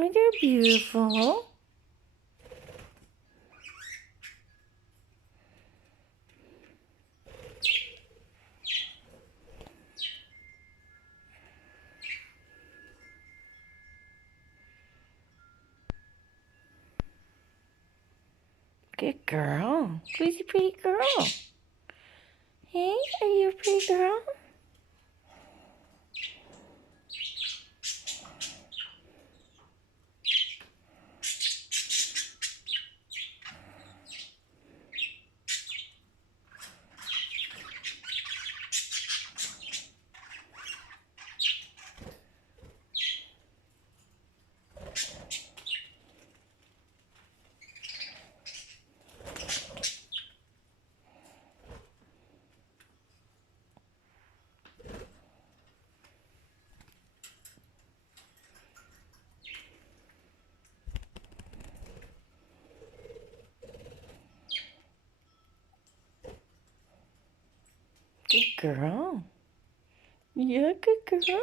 Oh, they're beautiful. Good girl. Who's a pretty girl? Hey, are you a pretty girl? Good girl. Yeah, good girl.